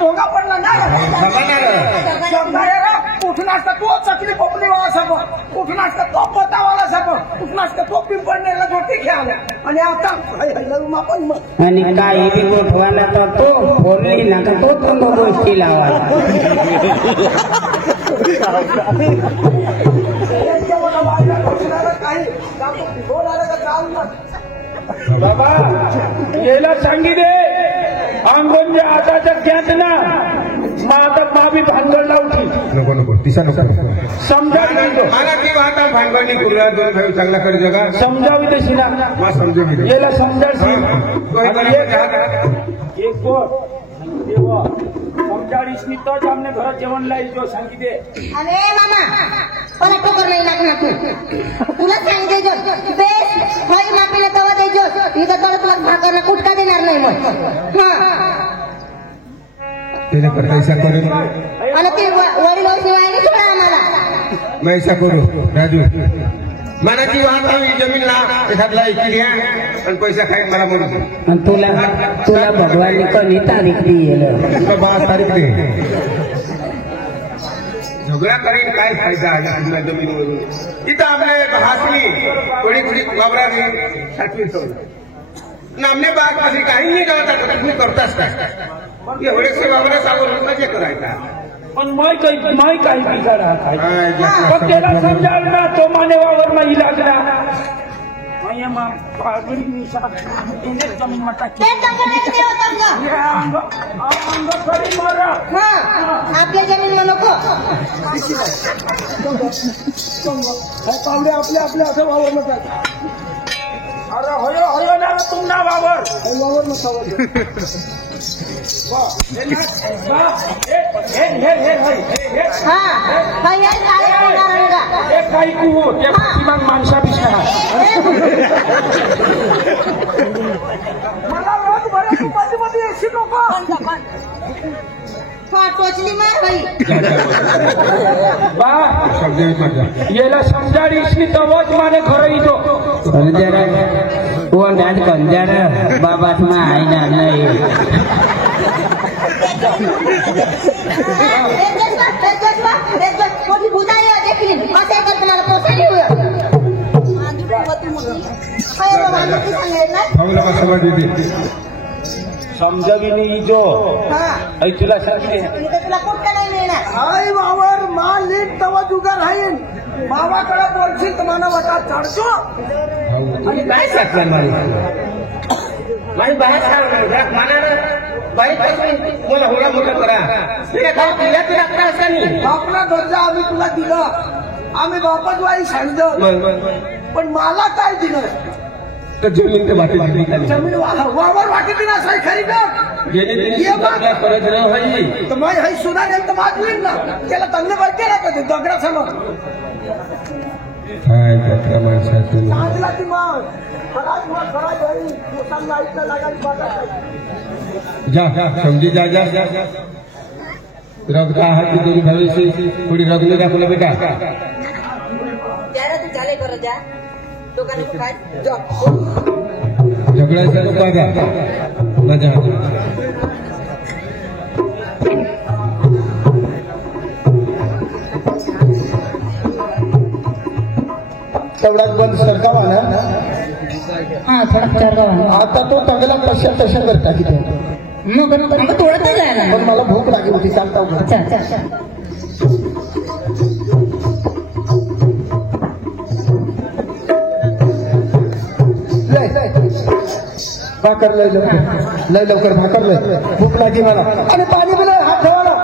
ढोंगा पडला ना कुठून असता तो चकली पोपलीवाला साप कुठून असता तो पोतावाला साप कुठून असता तो पिंपळनेरला जोटी खेळाला आणि आता पण आणि काही बी गोठवायला तर तो फोडली ना का तो पण गोष्टी लावायला बाबा याला सांगितले अंगोंच्या आताच्या ज्ञात ना आता मावी भांडवल लावती नको नको तिसा नको समजावी मला ती वाहता भांडवणी करूया दोन भाई चांगला कर जगा समजावी तशी ना मा समजून घे याला समजाशी एक गोट देवा समजाडीसनी तो आमने घरात जेवण लाईल जो सांगितले अरे मामा मला टोकर नाही लागणार तू तुला सांगितले जो बेस होई मापीला तवा दे जो इथं तर तुला भाकरला कुटका देणार नाही मग हा तेने पर ऐसा करू आणि ते वडील शिवायने सोडा आम्हाला मैं ऐसा करू राजू मनाची वाहता जमीन ला एखादला ऐकली आणि पैसा खाय मला म्हणून आणि तुला भगवान कधी तारीख दिलं 12 तारीख दे झगडा करेन काय फायदा आहे आपल्या जमिनीवरून इथं आपल्या भासनी थोडी थोडी वावराने साठवी ठेवलं नामने बाग पाशी काही नाही गावात तू करतास काय एवढेसे वावरा सावरून मजे करायचा पण माय काही बिघाडा पण त्याला समजाल ना तो माने वावर नाही लागला जमीन आपल्या जमीन नको पावडे आपल्या आपल्या असं वावर नका अरे हयो हयो ना तुमना वावर नका काही कुहो त्या प्रतिमान माणसा पिशा मला रोज बरं मध्ये येशी नको टोचली मार भाई बा याला समजाडीसनी तवच माने खरं इथो वो डांड कंजर बाबा तुम्हा आई ना नाही समजाविनी जो तुला सांगते तुला कुठं नाही मिळणार आई वावर मा लीट तवा जुगार राहीन मावाकडे बोलशील तर मला वाटा चढतो आणि काय सांगणार माझी बाहेर सांगणार मला बाहेर मला होळा मोठा करा आपला दर्जा आम्ही तुला दिलं आम्ही बापाच वाई सांगितलं पण मला काय दिलं तर जमीन ते वाटे जमीन वावर वाटी दिला साई खरी ना तर मग हे सुद्धा नेल तर मागवीन ना त्याला चांगले वर केला का ते दगडा समोर काय कचरा माणसाचं चांगला ती मग जा समझी जा जा रगता हाथ की दूरी भविष्य थोड़ी रगने का बोले बेटा तू चाले कर जा दुकान को काय झगड़ा से रुका जा ना जा तेवढाच बंद सरकावा ना हा थोडा चारगाव आता तो तगला कशा तशा करता की मग थोडं तर जायला पण मला भूक लागली होती चालता अच्छा अच्छा अच्छा भाकर लय लवकर भाकर लय भूक लागली मला आणि पाणी बिला हात ठेवाला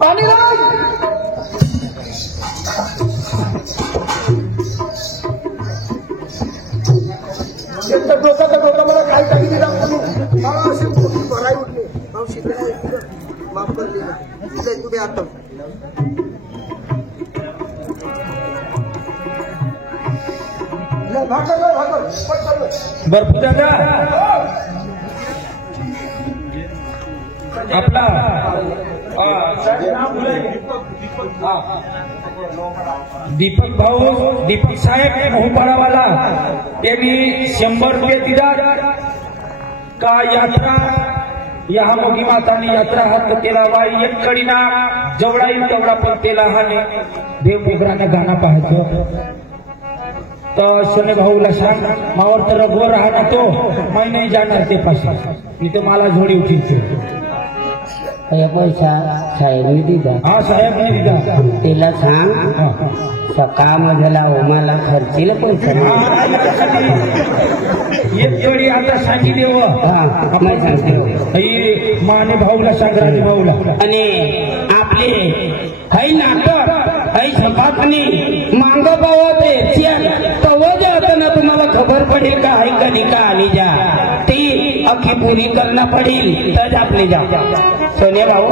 पाणी डोका मला काय टाकी दिला मला अशी भराई उठली माफ कर तुम्ही आता बर्फी दादा आपला दीपक भाऊ दीपक साहेब मोहपाडावाला त्यांनी 100 रुपये दिला का यात्रा या मोगी मातानी यात्रा हात केला बाई एक कडीना जेवढा येईल तेवढा पण केला हाने देव मुगराने गाणं पाहायचं तर शने भाऊला सांग मावर तर रघुवर राहणार तो मैं नाही जाणार ते पाशी इथे मला झोडी उठील पैसा साहेबने दिला हा साहेब नाही दिला तिला सांग सकाळ मधला ओमाला खर्चील पैसा एक वेळी आता सांगी देव नाही सांगते माने भाऊला सांग राणे भाऊला आणि आपले हई नाटक हई झपाटणी मांग पावते तवज ना तुम्हाला खबर पडेल का हई कधी का आली जा ती अख्खी पुरी करणं पडेल तर आपले जा सोनिया भाऊ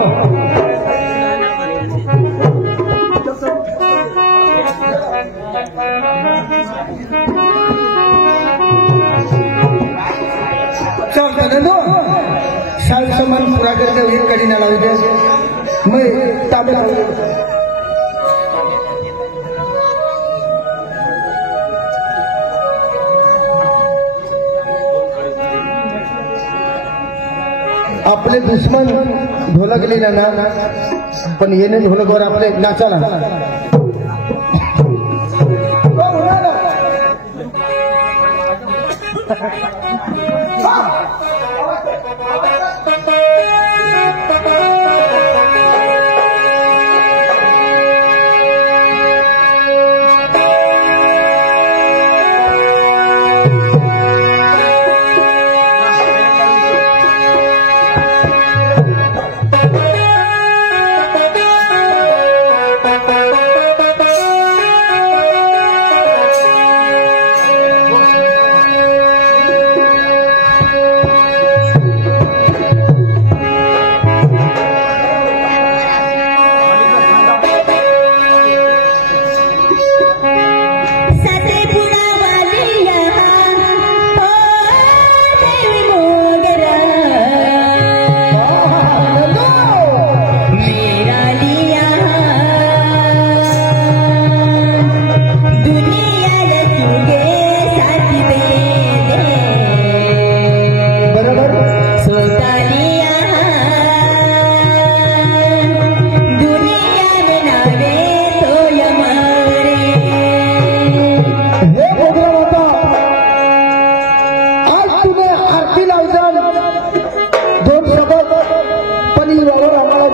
साल सामान पुरा करके एक कड़ी ना लाऊ दे मैं ताबे लाऊ आपले दुश्मन ढोलक लिहिला ना पण येणे ढोलकवर आपले नाचाला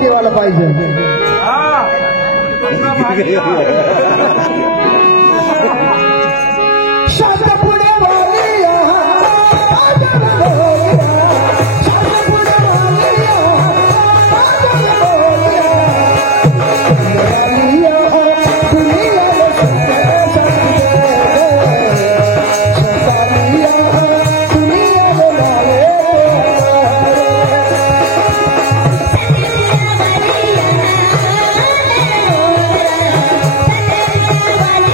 देवाला पाहिजे Bye.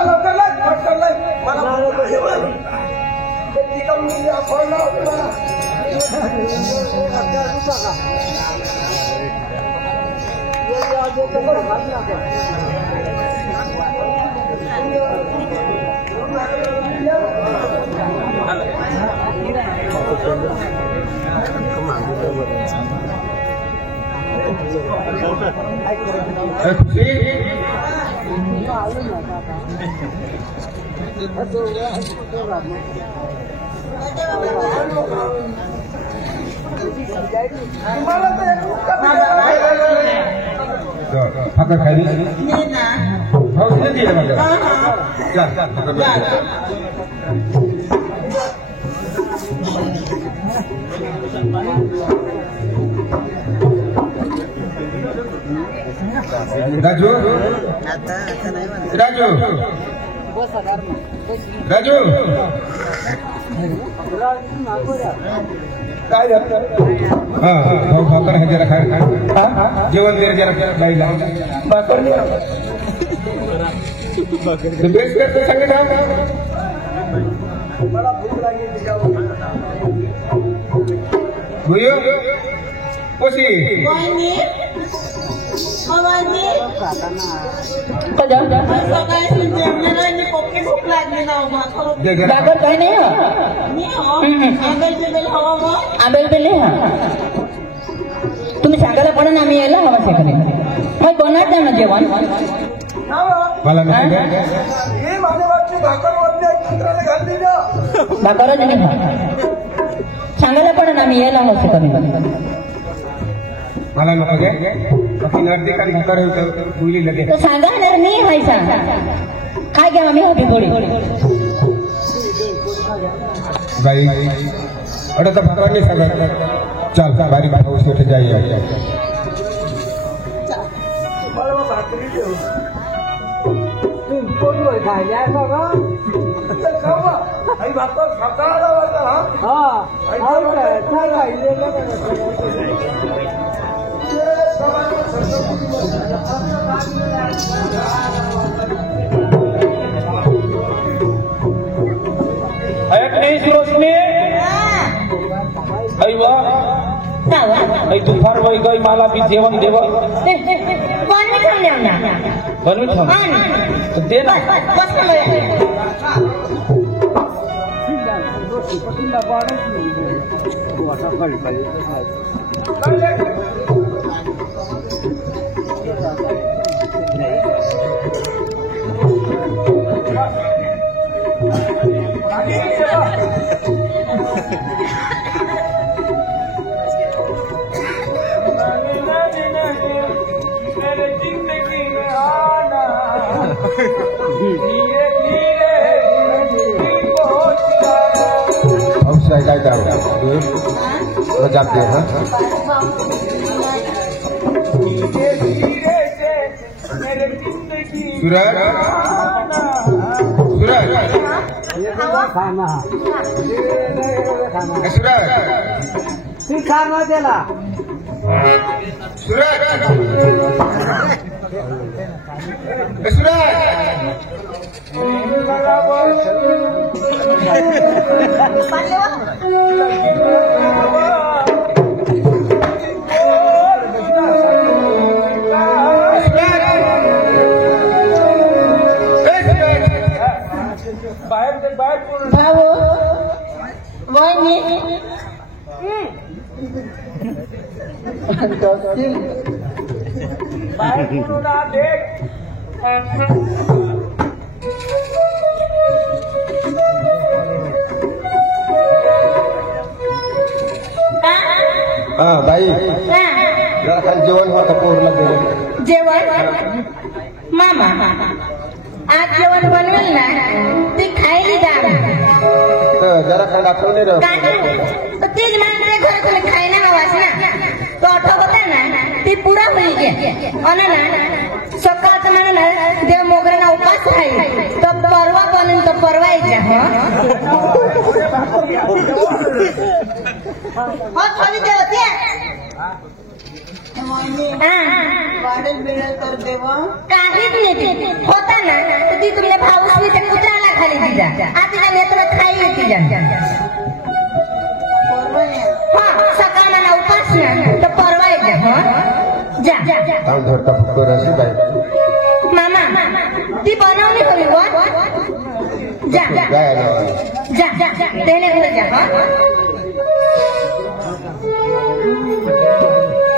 लवकर लग पटकन लग मला ती का मुली आपण फाकर खाली भाऊ किती दिले मला चल राजू राजू राजू काय झालं हा भाऊ भाकर आहे जरा खाय जेवण दे जरा बाईला भाकर नाही बेस करते सगळे काम मला भूक लागली त्याच्यावर भुयो पोशी भाकर काय नाही आंबेल बेले हा तुम्ही सांगायला पडा ना आम्ही यायला हवा सेकंड मग बनवत ना जेवण मला नाही हे माझ्या बाबतीत भाकर वरती कुत्र्याला घालली ना भाकर नाही सांगायला पडा ना आम्ही यायला हवा सेकंड मला नको गे बाकी नर्दी का भाकर बोली लगे तो सांगा ना मी हाय सांग काय घ्या आम्ही हवी थोडी बाई अरे तो भगवान ने सांगा चल बारी भाऊ उठे जाइए मला मग भाकरी देऊ कोण खायला सगळं खावा आई भाकर सकाळला वाटतं हा एक नहीं रोशनी आई वाह आई दुपार वही गई माला भी जेवण देव बनवी थांब तो दे ना काय काय जात दे ना सूरज सूरज सूरज खाना दिला सूरज भाऊ वहिनी हाँ बाई जरा खाली जेवण होतं पोरला बोलून जेवण मामा आज जेवण बनवेल ना ते खायली जरा खाली आठवण तेच मला घर कोणी खायला हवाच ना तो आठव होता ना ते पुरा होईल गे ना सकाळचं म्हणा ना देव मोगऱ्याला उपास खाईल तो परवा बनून तो परवा येत्या हो खाली देव वाढेल मिळेल तर देवा काहीच नाही होता ना तर ती तुला भाऊस मी त्या कुत्र्याला खाली दिला आता नेत्र खाई येते हा सकाळ मला उपास ना तर परवा येते जा मामा ती बनवली हवी जा जा जा त्याने पुढे जा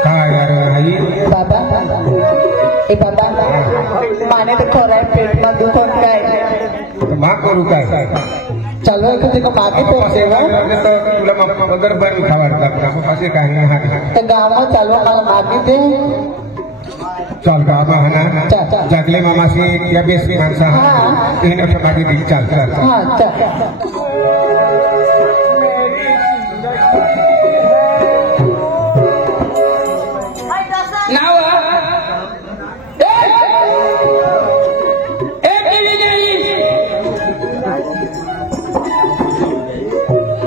काय यार आई बाबा ए बाबा माने तर खरं आहे पेटમાં दुखत काय मा करू काय चालू आहे का ते मागे सेवा तो तुला मगर बन खावाडला पण पासे काय नाही तर गावात चालू मला मागे ते चल गावा हना जगले मामाशी या बेसी माणसा तीन वर्ष मागे दिली चाल हा चल नाव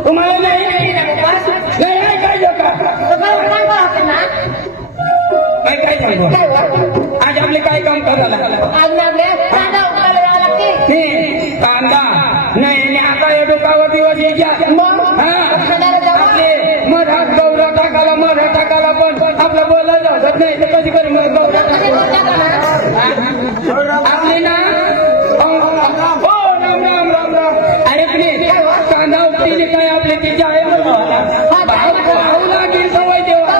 तुम्हाला नाही काय काय सांगू आज आपले काय काम करायला कांदा नाही आता या डोकावर दिवस आपले मधात गौरा टाकाला पण आपलं बोलायला हसत नाही तर कधी कधी मग गौरा आपली ना हो राम अरे प्लीज कांदा उपटीने काय आपले तिच्या आहे भाऊ लागेल सवय देवा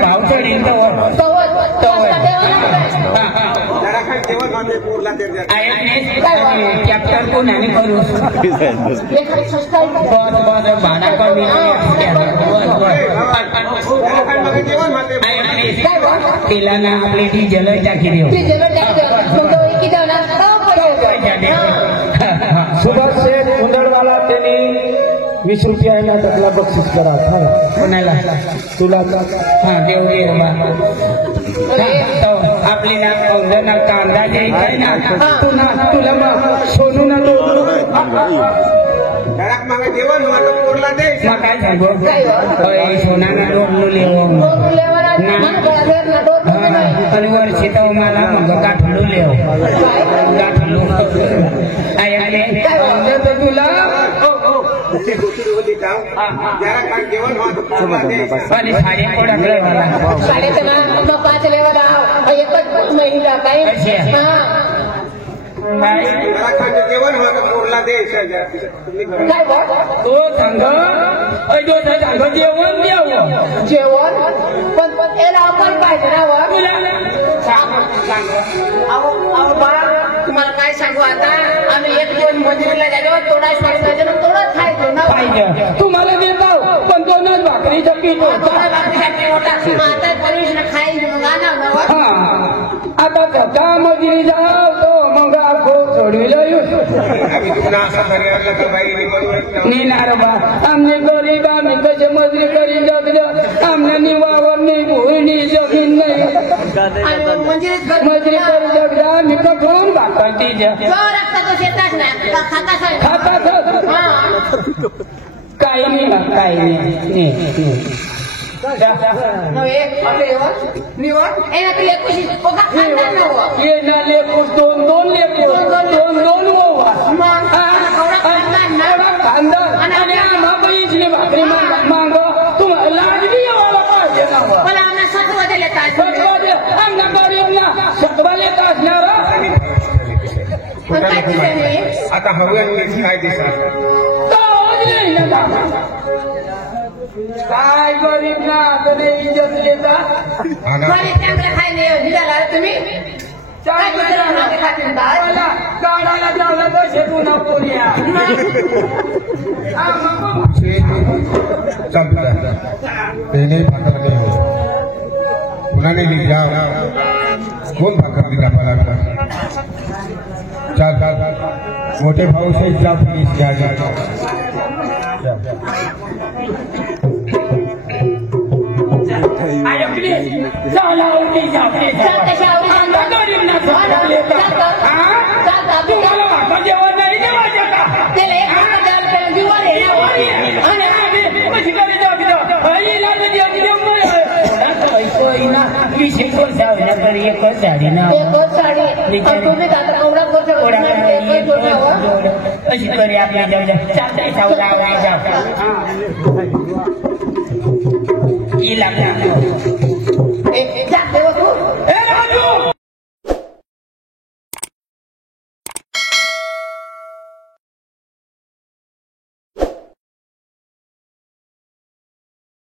भाव चढील कॅप्टर कोण आणि करू भाडा कमी तिला ना आपली डिझेल टाकी देऊ सुभाष शेठ उंदरवाला त्यांनी 20 रुपये नाटकला बक्षीस करा कोणाला तुला हा देऊ दे आपली ना औंधना कांदा द्यायचाय ना तुला मग सोनू ना तो मागे जेवण पोरला दे मग काय सांगू सोना ना डोरलू लेव आणि वर्षी तर मला मग गाठलू लेव गाठलू ऐकले तुला आणि साडी कोडाकडे मला साडेचं ना 5 लेवल एकच महिला काय जेवण पोरला दे तो सांग जेवण द्यावं जेवण पण याला आपण पाहिजे ना तुम्हाला काय सांगू आता आम्ही 1-2 मजुरीला गेलो थोडा पाहिजे थोडं खायचो ना पाहिजे तुम्हाला देतो पण 2 भाकरीचा पीठ आता परिवेशन खायची मग आता कथा मजुरी जाव तो मग सोडविलं नेणार बा आमने गरीब आम्ही कसे मजुरी करी जगलं आमने निवावर नाही भुईनी जमीन नाही मजुरी करी जगलं आम्ही कठून भाकर तिच्या काही नाही काही नाही दोन भाकरी मांग तुम्हाला लाजली यावायला पाहिजे ना गरीबला सत्वा लेत असणार आता हवं काय दिसा काय गरीब ना तरी इज्जत लेता तुम्ही गाडाला जावला कसे पुन्हा पोरिया नहीं भाकर नहीं हो पुन्हा नहीं जाओ कौन भाकर दिला पाला चल मोटे भाव से जा पुलिस जा तुम्हाला भाकर जेवण नाही जेवायचं का साडी ना एकच साडी आणि तुम्ही आता एवढा खर्च थोडा करणार, एकच जोडावं. अशी तरी आपल्या जाऊ द्या चालतंय जाऊ लावा जाऊ ही लागणार